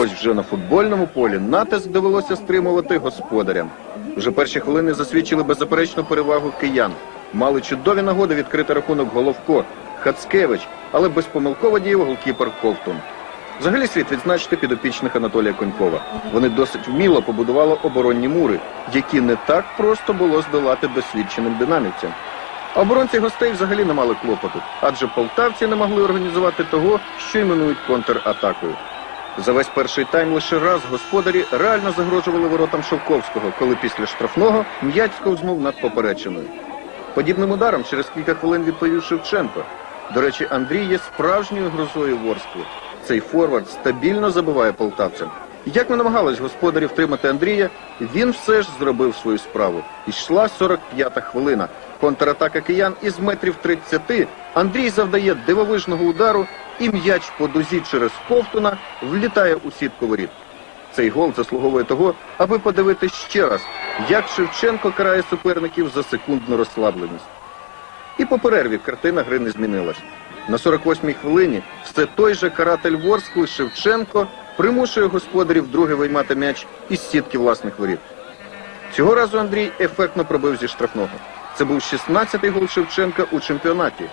Ось вже на футбольному полі натиск довелося стримувати господарям. Вже перші хвилини засвідчили беззаперечну перевагу киян. Мали чудові нагоди відкрити рахунок Головко, Хацкевич, але безпомилково діяв голкіпер Ковтун. Взагалі слід відзначити підопічних Анатолія Конькова. Вони досить вміло побудували оборонні мури, які не так просто було здолати досвідченим динамівцям. Оборонці гостей взагалі не мали клопоту, адже полтавці не могли організувати того, що іменують контратакою. За весь перший тайм лише раз господарі реально загрожували воротам Шовковського, коли після штрафного м'яч сковзнув над поперечиною. Подібним ударом через кілька хвилин відповів Шевченко. До речі, Андрій є справжньою грозою Ворскли. Цей форвард стабільно забиває полтавцям. Як не намагались господарі втримати Андрія, він все ж зробив свою справу. Ішла 45-та хвилина. Контратака киян із метрів 30 Андрій завдає дивовижного удару, і м'яч по дузі через Ковтуна влітає у сітку воріт. Цей гол заслуговує того, аби подивитись ще раз, як Шевченко карає суперників за секундну розслабленість. І по перерві картина гри не змінилась. На 48-й хвилині все той же каратель Ворскли Шевченко примушує господарів друге виймати м'яч із сітки власних воріт. Цього разу Андрій ефектно пробив зі штрафного. Це був 16-й гол Шевченка у чемпіонаті.